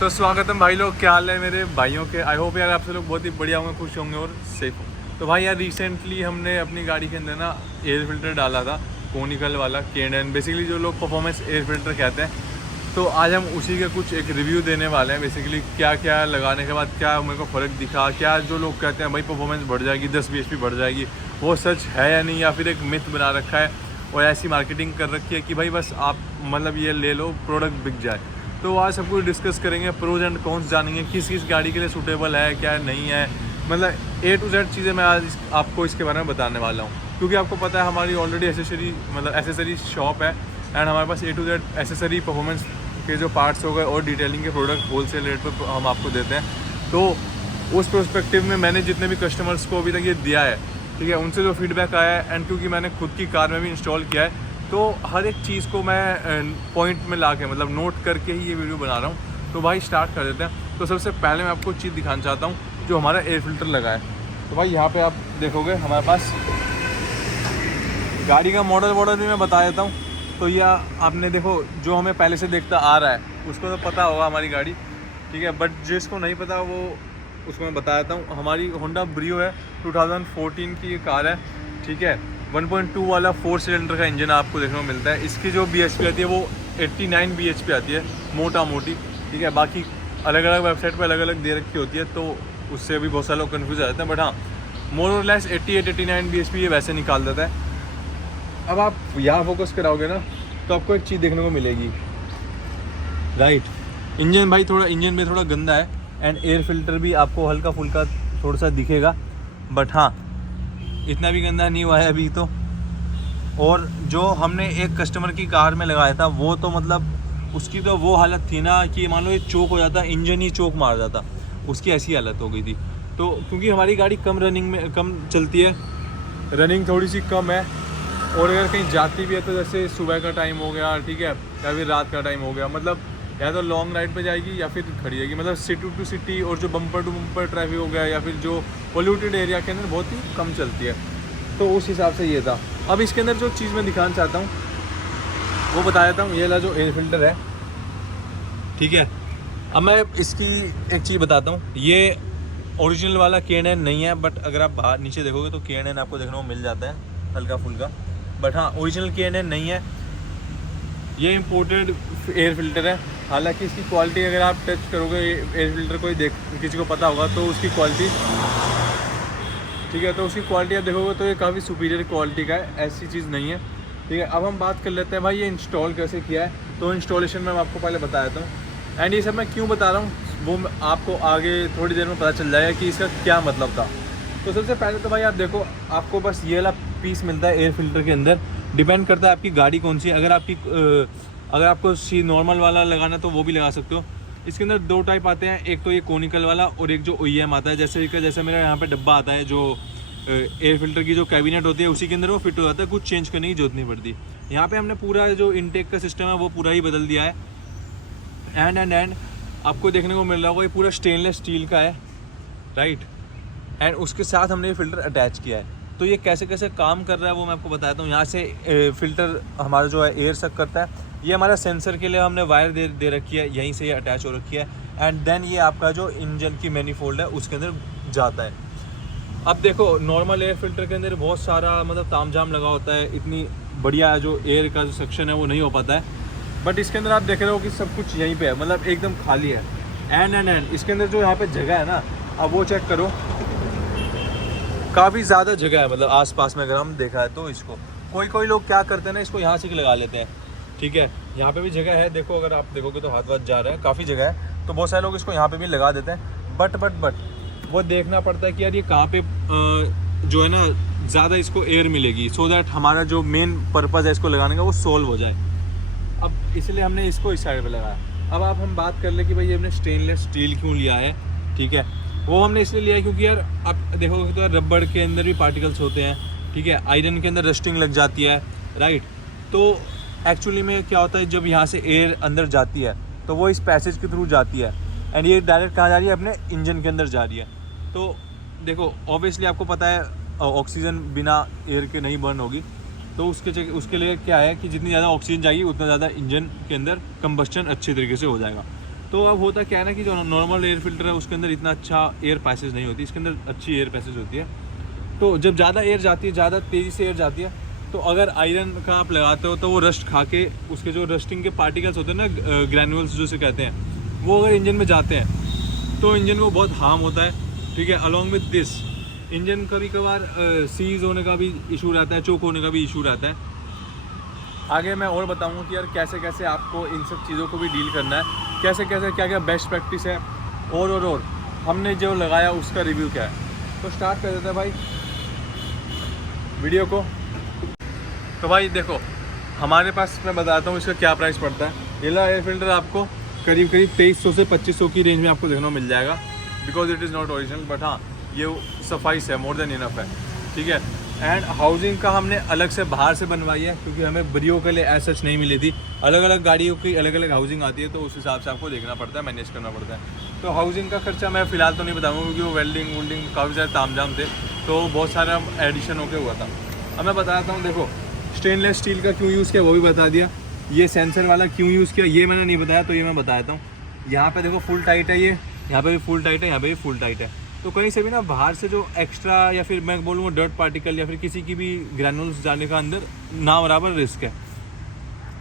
तो स्वागतम भाई लोग, क्या हाल है मेरे भाइयों के। आई होप यार आप सब लोग बहुत ही बढ़िया होंगे, खुश होंगे और सेफ होंगे। तो भाई यार रिसेंटली हमने अपनी गाड़ी के अंदर ना एयर फिल्टर डाला था, कोनिकल वाला K&N, बेसिकली जो लोग परफॉर्मेंस एयर फिल्टर कहते हैं। तो आज हम उसी के कुछ एक रिव्यू देने वाले हैं। बेसिकली क्या क्या लगाने के बाद क्या मेरे को फ़र्क दिखा, क्या जो लोग कहते हैं भाई परफॉर्मेंस बढ़ जाएगी, 10 bhp बढ़ जाएगी, वो सच है या नहीं, या फिर एक मिथ बना रखा है और ऐसी मार्केटिंग कर रखी है कि भाई बस आप मतलब ये ले लो, प्रोडक्ट बिक जाए। तो आज सब कुछ डिस्कस करेंगे, प्रोज एंड कॉन्स जानेंगे, किस किस गाड़ी के लिए सूटेबल है, क्या नहीं है, मतलब A to Z चीज़ें मैं आज आपको इसके बारे में बताने वाला हूँ। क्योंकि आपको पता है हमारी ऑलरेडी एसेसरी शॉप है एंड हमारे पास A to Z accessory performance के जो पार्ट्स हो गए और डिटेलिंग के प्रोडक्ट होलसेल रेट पर हम आपको देते हैं। तो उस पर्सपेक्टिव में मैंने जितने भी कस्टमर्स को अभी तक ये दिया है, ठीक है, उनसे जो फीडबैक आया है एंड क्योंकि मैंने खुद की कार में भी इंस्टॉल किया है, तो हर एक चीज़ को मैं पॉइंट में ला के मतलब नोट करके ही ये वीडियो बना रहा हूँ। तो भाई स्टार्ट कर देते हैं। तो सबसे पहले मैं आपको चीज़ दिखाना चाहता हूँ जो हमारा एयर फिल्टर लगा है। तो भाई यहाँ पे आप देखोगे हमारे पास गाड़ी का मॉडल भी मैं बता देता हूँ। तो यह आपने देखो, जो हमें पहले से देखता आ रहा है उसको तो पता होगा हमारी गाड़ी, ठीक है, बट जिसको नहीं पता वो उसको मैं बता देता हूँ। हमारी होंडा ब्रियो है, 2014 की कार है, ठीक है। 1.2 वाला 4 सिलेंडर का इंजन आपको देखने को मिलता है। इसकी जो bhp आती है वो 89 bhp आती है मोटा मोटी, ठीक है। बाकी अलग अलग वेबसाइट पर अलग अलग दे रखी होती है, तो उससे भी बहुत सारे लोग कन्फ्यूज़ आ जाते हैं, बट हाँ मोर और लेस 88-89 bhp ये वैसे निकाल देता है। अब आप यहाँ फोकस कराओगे ना तो आपको एक चीज़ देखने को मिलेगी, राइट। इंजन भाई थोड़ा, इंजन में थोड़ा गंदा है एंड एयर फिल्टर भी आपको हल्का फुल्का थोड़ा सा दिखेगा, बट हाँ इतना भी गंदा नहीं हुआ है अभी तो। और जो हमने एक कस्टमर की कार में लगाया था वो तो मतलब उसकी तो वो हालत थी ना कि मान लो ये चोक हो जाता, इंजन ही चोक मार जाता, उसकी ऐसी हालत हो गई थी। तो क्योंकि हमारी गाड़ी कम चलती है, रनिंग थोड़ी सी कम है, और अगर कहीं जाती भी है तो जैसे सुबह का टाइम हो गया, ठीक है, या फिर रात का टाइम हो गया, मतलब या तो लॉन्ग राइड पे जाएगी या फिर खड़ी जाएगी, मतलब सिटी टू सिटी और जो बम्पर टू बम्पर ट्रैफिक हो गया या फिर जो पोल्यूटेड एरिया के अंदर बहुत ही कम चलती है। तो उस हिसाब से ये था। अब इसके अंदर जो चीज़ मैं दिखाना चाहता हूँ वो बता देता हूँ। ये ला जो एयर फिल्टर है, ठीक है। अब मैं इसकी एक चीज़ बताता हूँ, ये ओरिजिनल वाला K&N नहीं है, बट अगर आप बाहर नीचे देखोगे तो K&N आपको देखने को मिल जाता है हल्का फुल्का, बट हाँ ओरिजिनल K&N नहीं है, ये इम्पोर्टेड एयर फिल्टर है। हालांकि इसकी क्वालिटी अगर आप टच करोगे एयर फिल्टर को ही किसी को पता होगा तो उसकी क्वालिटी, ठीक है, तो उसकी क्वालिटी आप देखोगे तो ये काफ़ी सुपीरियर क्वालिटी का है, ऐसी चीज़ नहीं है, ठीक है। अब हम बात कर लेते हैं भाई ये इंस्टॉल कैसे किया है। तो इंस्टॉलेशन में मैं आपको पहले बता देता हूँ एंड ये सब मैं क्यों बता रहा हूँ वो आपको आगे थोड़ी देर में पता चल जाएगा कि इसका क्या मतलब था। तो सबसे पहले तो भाई आप देखो, आपको बस ये वाला पीस मिलता है एयर फिल्टर के अंदर। डिपेंड करता है आपकी गाड़ी कौन सी है। अगर आपको नॉर्मल वाला लगाना है तो वो भी लगा सकते हो। इसके अंदर 2 टाइप आते हैं, एक तो ये कोनिकल वाला और एक जो OEM आता है। जैसे मेरा यहाँ पे डब्बा आता है, जो एयर फिल्टर की जो कैबिनेट होती है उसी के अंदर वो फिट हो जाता है, कुछ चेंज करने की जरूरत नहीं पड़ती। यहाँ पे हमने पूरा जो इनटेक का सिस्टम है वो पूरा ही बदल दिया है। एंड आपको देखने को मिल रहा होगा ये पूरा स्टेनलेस स्टील का है, राइट। एंड उसके साथ हमने ये फ़िल्टर अटैच किया है। तो ये कैसे कैसे काम कर रहा है वो मैं आपको बताता हूँ। यहाँ से फ़िल्टर हमारा जो है एयर सक करता है। ये हमारा सेंसर के लिए हमने वायर दे रखी है, यहीं से ये अटैच हो रखी है। एंड देन ये आपका जो इंजन की मैनिफोल्ड है उसके अंदर जाता है। अब देखो नॉर्मल एयर फिल्टर के अंदर बहुत सारा मतलब तामझाम लगा होता है, इतनी बढ़िया जो एयर का जो सेक्शन है वो नहीं हो पाता है। बट इसके अंदर आप देख रहे हो कि सब कुछ यहीं पे है, मतलब एकदम खाली है। एंड इसके अंदर जो यहाँ पे जगह है ना, अब वो चेक करो, काफ़ी ज़्यादा जगह है, मतलब आसपास में अगर हम देखा है तो इसको कोई लोग क्या करते हैं ना, इसको यहाँ से लगा लेते हैं, ठीक है। यहाँ पे भी जगह है, देखो अगर आप देखोगे तो हाथ जा रहा है, काफ़ी जगह है, तो बहुत सारे लोग इसको यहाँ पे भी लगा देते हैं। बट वो देखना पड़ता है कि यार ये कहाँ पे जो है ना ज़्यादा इसको एयर मिलेगी, सो दैट हमारा जो मेन पर्पज़ है इसको लगाने का वो सोल्व हो जाए। अब इसलिए हमने इसको इस साइड पे लगाया। अब हम बात कर ले कि भाई हमने स्टेनलेस स्टील क्यों लिया है, ठीक है। वो हमने इसलिए लिया है क्योंकि यार आप देखोगे तो रबड़ के अंदर भी पार्टिकल्स होते हैं, ठीक है, आयरन के अंदर रस्टिंग लग जाती है, राइट। तो एक्चुअली में क्या होता है, जब यहाँ से एयर अंदर जाती है तो वो इस पैसेज के थ्रू जाती है एंड ये डायरेक्ट कहाँ जा रही है, अपने इंजन के अंदर जा रही है। तो देखो ऑब्वियसली आपको पता है ऑक्सीजन बिना एयर के नहीं बर्न होगी, तो उसके लिए क्या है कि जितनी ज़्यादा ऑक्सीजन जाएगी उतना ज़्यादा इंजन के अंदर कंबस्टन अच्छे तरीके से हो जाएगा। तो अब होता क्या है ना कि जो नॉर्मल एयर फिल्टर है उसके अंदर इतना अच्छा एयर पैसेज नहीं होती, इसके अंदर अच्छी एयर पैसेज होती है। तो जब ज़्यादा एयर जाती है, ज़्यादा तेज़ी से एयर जाती है, तो अगर आयरन का आप लगाते हो तो वो रस्ट खा के उसके जो रस्टिंग के पार्टिकल्स होते हैं ना, ग्रैनुअल्स जो से कहते हैं, वो अगर इंजन में जाते हैं तो इंजन को बहुत हार्म होता है। ठीक है, अलॉन्ग विद दिस इंजन कभी कभार सीज होने का भी इशू रहता है, चोक होने का भी इशू रहता है। आगे मैं और बताऊंगा कि यार कैसे कैसे आपको इन सब चीज़ों को भी डील करना है, कैसे कैसे क्या क्या बेस्ट प्रैक्टिस है, और हमने जो लगाया उसका रिव्यू क्या है। तो स्टार्ट कर देते हैं भाई वीडियो को। तो भाई देखो, हमारे पास मैं बताता हूँ इसका क्या प्राइस पड़ता है। ये एयर फिल्टर आपको करीब 2300 से 2500 की रेंज में आपको देखने को मिल जाएगा, because it is not original, but हाँ ये सफाइस है, मोर देन इनफ है। ठीक है, एंड हाउसिंग का हमने अलग से बाहर से बनवाई है, क्योंकि हमें ब्रियो के लिए एज सच नहीं मिली थी। अलग अलग गाड़ियों की अलग अलग हाउसिंग आती है, तो उस हिसाब से आपको देखना पड़ता है, मैनेज करना पड़ता है। तो हाउसिंग का खर्चा मैं फ़िलहाल तो नहीं बताऊँगा, क्योंकि वो वेल्डिंग वुल्डिंग काफ़ी सारे तामझाम थे, तो बहुत सारा एडिशन होकर हुआ था। अब मैं बताता हूँ, देखो स्टेनलेस स्टील का क्यों यूज़ किया वो भी बता दिया, ये सेंसर वाला क्यों यूज़ किया ये मैंने नहीं बताया, तो ये मैं बताता हूँ। यहाँ पे देखो फुल टाइट है, ये यहाँ पे भी फुल टाइट है, यहाँ पे भी फुल टाइट है। तो कहीं से भी ना बाहर से जो एक्स्ट्रा या फिर मैं बोलूँगा डर्ट पार्टिकल या फिर किसी की भी ग्रैनुल्स जाने का अंदर ना बराबर रिस्क है,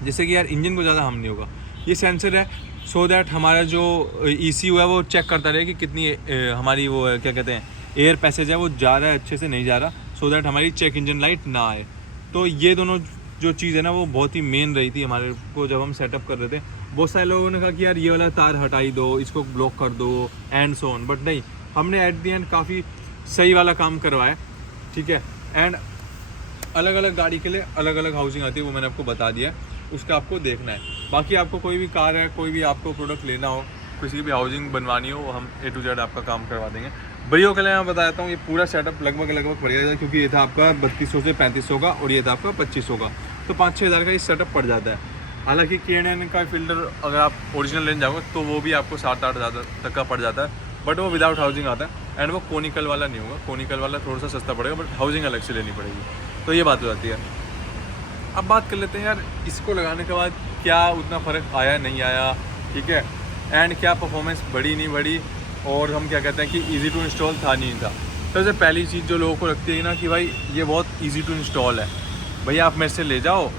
जिससे कि यार इंजन को ज़्यादा हार्म नहीं होगा। ये सेंसर है सो दैट हमारा जो ECU है वो चेक करता रहे कि कितनी हमारी वो क्या कहते हैं एयर पैसेज है वो जा रहा है अच्छे से नहीं जा रहा, सो दैट हमारी चेक इंजन लाइट ना आए। तो ये दोनों जो चीज़ है ना वो बहुत ही मेन रही थी हमारे को जब हम सेटअप कर रहे थे। बहुत सारे लोगों ने कहा कि यार ये वाला तार हटाई दो, इसको ब्लॉक कर दो एंड सो ऑन, बट नहीं, हमने एट दी एंड काफ़ी सही वाला काम करवाया। ठीक है, एंड अलग अलग गाड़ी के लिए अलग अलग हाउसिंग आती है, वो मैंने आपको बता दिया, उसका आपको देखना है। बाकी आपको कोई भी कार है, कोई भी आपको प्रोडक्ट लेना हो, किसी की भी हाउसिंग बनवानी हो, हम A to Z आपका काम करवा देंगे। ब्रियो के लिए मैं बताता हूँ, ये पूरा सेटअप लगभग पड़ गया था, क्योंकि ये था आपका 3200 से 3500 का और ये था आपका 2500 का, तो 5-6 हज़ार का ये सेटअप पड़ जाता है। हालांकि K&N का फिल्टर अगर आप ओरिजिनल लेने जाओगे तो वो भी आपको 7-8 हज़ार तक का पड़ जाता है, बट वो विदाउट हाउसिंग आता है, एंड वो कोनिकल वाला नहीं होगा। कोनिकल वाला थोड़ा सा सस्ता पड़ेगा, बट हाउसिंग अलग से लेनी पड़ेगी। तो ये बात हो जाती है। अब बात कर लेते हैं यार इसको लगाने के बाद क्या उतना फ़र्क आया नहीं आया, ठीक है, एंड क्या परफॉर्मेंस बढ़ी नहीं बढ़ी, और हम क्या कहते हैं कि ईज़ी टू इंस्टॉल था नहीं था। सबसे पहली चीज़ जो लोगों को लगती है ना कि भाई ये बहुत ईज़ी टू इंस्टॉल है, भैया आप मेरे से ले जाओ,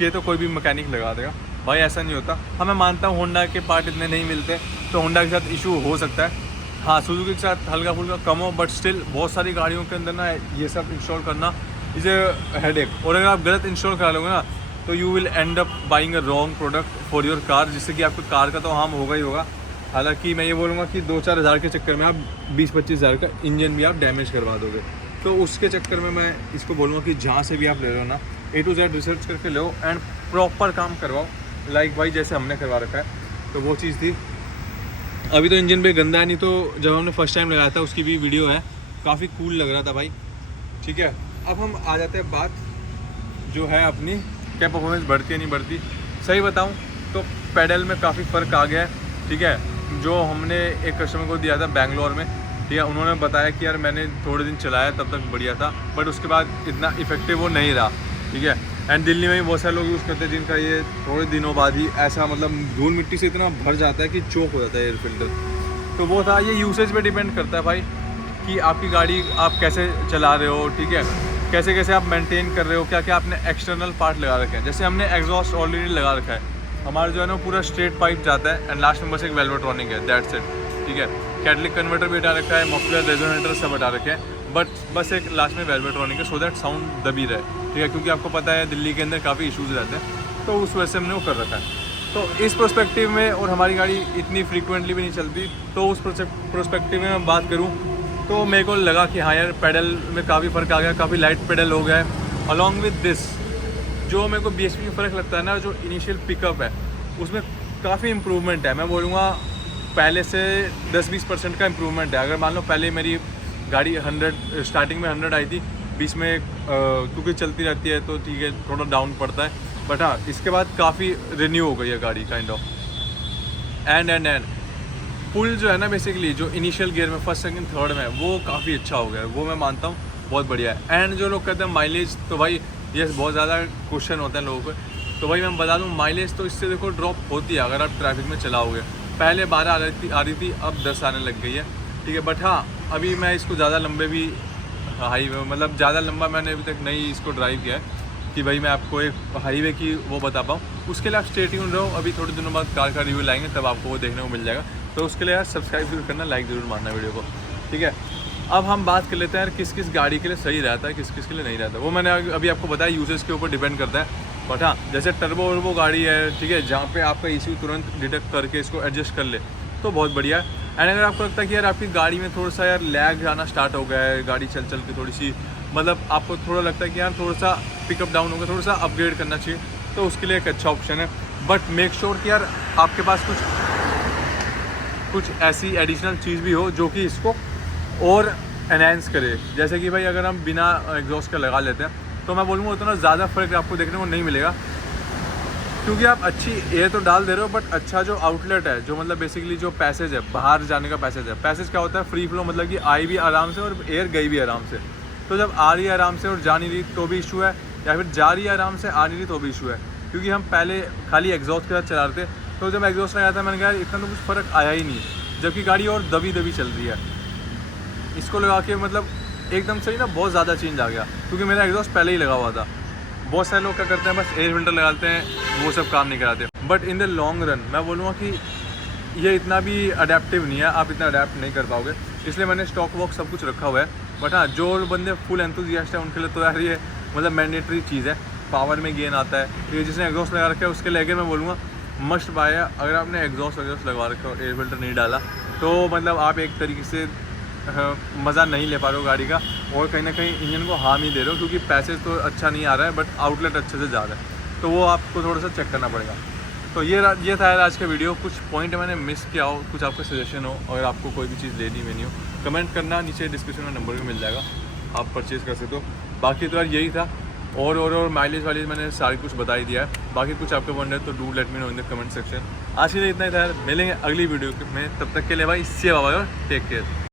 ये तो कोई भी मैकेनिक लगा देगा। भाई ऐसा नहीं होता। हाँ मैं मानता हूँ होंडा के पार्ट इतने नहीं मिलते, तो होंडा के साथ इशू हो सकता है, हाँ सुजुकी के साथ हल्का फुल्का कम हो, बट स्टिल बहुत सारी गाड़ियों के अंदर ना ये सब इंस्टॉल करना इज़ ए हेडेक। और अगर आप गलत इंस्टॉल करा लोगे ना तो you will and up buying a wrong product for your car, जिससे कि आपकी कार का तो हार्म होगा ही होगा। हालांकि मैं ये बोलूँगा कि 2-4 हज़ार के चक्कर में आप 20-25 हज़ार का इंजन भी आप डैमेज करवा दोगे। तो उसके चक्कर में मैं इसको बोलूँगा कि जहाँ से भी आप ले रहे हो ना A to Z रिसर्च करके लो एंड प्रॉपर काम करवाओ, लाइक भाई जैसे हमने करवा रखा है। तो वो चीज़ थी। अभी तो इंजन पे गंदा है, नहीं तो जब हमने फर्स्ट टाइम लगाया था उसकी भी वीडियो है, काफ़ी कूल लग रहा था भाई। ठीक है, अब हम आ जाते हैं बात जो है अपनी क्या परफॉर्मेंस बढ़ती है नहीं बढ़ती। सही बताऊं तो पेडल में काफ़ी फ़र्क आ गया है। ठीक है, जो हमने एक कस्टमर को दिया था बेंगलोर में, ठीक है, उन्होंने बताया कि यार मैंने थोड़े दिन चलाया तब तक बढ़िया था, बट उसके बाद इतना इफेक्टिव वो नहीं रहा। ठीक है, एंड दिल्ली में भी बहुत सारे लोग यूज़ करते हैं जिनका ये थोड़े दिनों बाद ही ऐसा मतलब धूल मिट्टी से इतना भर जाता है कि चोक हो जाता है एयर फिल्टर। तो वो था, ये यूसेज पे डिपेंड करता है भाई कि आपकी गाड़ी आप कैसे चला रहे हो। ठीक है, कैसे कैसे आप मेंटेन कर रहे हो, क्या क्या आपने एक्सटर्नल पार्ट लगा रखे हैं। जैसे हमने एग्जॉस्ट ऑलरेडी लगा रखा है, हमारा जो है ना पूरा स्ट्रेट पाइप जाता है, एंड लास्ट में बस एक वेल्वेट्रॉनिक है, दैट्स इट। ठीक है, कैटलिक कन्वर्टर भी हटा रखा है, मफलर रेजोनेटर सब हटा रखे हैं, बट बस एक लास्ट में वेल्वेट्रॉनिक है, सो दैट साउंड दबी रहे। ठीक है, क्योंकि आपको पता है दिल्ली के अंदर काफ़ी इशूज़ रहते हैं, तो उस वजह से हमने वो कर रखा है। तो इस प्रोस्पेक्टिव में, और हमारी गाड़ी इतनी फ्रीक्वेंटली भी नहीं चलती, तो उस प्रोस्पेक्टिव में मैं बात करूँ तो मेरे को लगा कि हाँ यार पेडल में काफ़ी फ़र्क आ गया, काफ़ी लाइट पेडल हो गया है। अलॉन्ग विद दिस जो मेरे को BHP में फ़र्क लगता है ना, जो इनिशियल पिकअप है उसमें काफ़ी इम्प्रूवमेंट है। मैं बोलूँगा पहले से 10-20% का इम्प्रूवमेंट है। अगर मान लो पहले मेरी गाड़ी 100 स्टार्टिंग में 100 आई थी, बीच में क्योंकि चलती रहती है तो ठीक है थोड़ा डाउन पड़ता है, बट हाँ इसके बाद काफ़ी रिन्यू हो गई है गाड़ी काइंड ऑफ। एंड पुल जो है ना बेसिकली जो इनिशियल गियर में फर्स्ट सेकंड थर्ड में वो काफ़ी अच्छा हो गया है, वो मैं मानता हूँ बहुत बढ़िया है। एंड जो लोग कहते हैं माइलेज, तो भाई ये बहुत ज़्यादा क्वेश्चन होता है लोगों को, तो भाई मैं बता दूँ माइलेज तो इससे देखो ड्रॉप होती है अगर आप ट्रैफिक में चलाओगे। पहले 12 आ रही थी, अब 10 आने लग गई है, ठीक है। बट हाँ, अभी मैं इसको ज़्यादा लंबे भी हाईवे, मतलब ज़्यादा लंबा मैंने अभी तक नहीं इसको ड्राइव किया है कि भाई मैं आपको एक हाईवे की वो बता पाऊँ। उसके लिए आप स्टे ट्यून रहो, अभी थोड़े दिनों बाद कार का रिव्यू लाएंगे, तब आपको वो देखने को मिल जाएगा। तो उसके लिए यार सब्सक्राइब जरूर करना, लाइक ज़रूर मारना वीडियो को, ठीक है। अब हम बात कर लेते हैं यार किस किस गाड़ी के लिए सही रहता है, किस किस के लिए नहीं रहता। वो मैंने अभी आपको बताया, यूजेस के ऊपर डिपेंड करता है। बट हाँ, जैसे टर्बो वर्बो गाड़ी है, ठीक है, जहाँ पे आपका ECU तुरंत डिटेक्ट करके इसको एडजस्ट कर ले तो बहुत बढ़िया है। एंड अगर आपको लगता है कि यार आपकी गाड़ी में थोड़ा सा यार लैग आना स्टार्ट हो गया है, गाड़ी चल के थोड़ी सी, मतलब आपको थोड़ा लगता है कि यार थोड़ा सा पिकअप डाउन होगा, थोड़ा सा अपग्रेड करना चाहिए, तो उसके लिए एक अच्छा ऑप्शन है। बट मेक श्योर कि यार आपके पास कुछ ऐसी एडिशनल चीज़ भी हो जो कि इसको और एनहेंस करे। जैसे कि भाई अगर हम बिना एग्जॉस्ट का लगा लेते हैं तो मैं बोलूँगा उतना ज़्यादा फ़र्क आपको देखने को नहीं मिलेगा, क्योंकि आप अच्छी एयर तो डाल दे रहे हो, बट अच्छा जो आउटलेट है, जो मतलब बेसिकली जो पैसेज है, बाहर जाने का पैसेज है, पैसेज क्या होता है, फ्री फ्लो, मतलब कि आई भी आराम से और एयर गई भी आराम से। तो जब आ रही है आराम से और जा नहीं रही तो भी इशू है, या फिर जा रही है आराम से आ नहीं रही तो भी इशू है। क्योंकि हम पहले खाली एग्जॉस्ट के साथ चला रहे थे, तो जब एग्जॉस्ट लगाया था मैंने कहा इतना तो कुछ फ़र्क आया ही नहीं, जबकि गाड़ी और दबी दबी चल रही है। इसको लगा के मतलब एकदम से ही ना बहुत ज़्यादा चेंज आ गया, क्योंकि मेरा एग्जॉस्ट पहले ही लगा हुआ था। बहुत सारे लोग क्या करते हैं, बस एयर फिल्टर लगाते हैं, वो सब काम नहीं कराते। But in the long run मैं बोलूँगा कि ये इतना भी अडेप्टिव नहीं है, आप इतना अडेप्ट नहीं कर पाओगे, इसलिए मैंने स्टॉक वॉक सब कुछ रखा हुआ है। बट हाँ, जो बंदे फुल एंथुजियास्ट है उनके लिए तो यार ये मतलब मैंडेटरी चीज़ है, पावर में गेन आता है। ये जिसने एग्जॉस्ट लगा रखा है उसके लिए अगर मैं बोलूँगा मस्ट बाय है। अगर आपने एग्जॉस्ट लगा रखा और एयर फिल्टर नहीं डाला तो मतलब आप एक तरीके से मज़ा नहीं ले पा रहे हो गाड़ी का, और कहीं ना कहीं इंजन को हार्म ही दे रहे हो, क्योंकि पैसेज तो अच्छा नहीं आ रहा है बट आउटलेट अच्छे से जा रहा है, तो वो आपको थोड़ा सा चेक करना पड़ेगा। तो ये था यार आज का वीडियो। कुछ पॉइंट मैंने मिस किया हो, कुछ आपका सजेशन हो, अगर आपको कोई भी चीज़ लेनी नहीं हो, कमेंट करना, नीचे डिस्क्रिप्शन में नंबर भी मिल जाएगा, आप परचेज़ कर सकते हो। बाकी तो यार यही था, और माइलेज वाइलेज मैंने सारी कुछ बता ही दिया है। बाकी कुछ आपको वन है तो do let me know in the comment section. आज के लिए इतना ही था यार, मिलेंगे अगली वीडियो में, तब तक के लिए भाई सी बाबा, टेक केयर।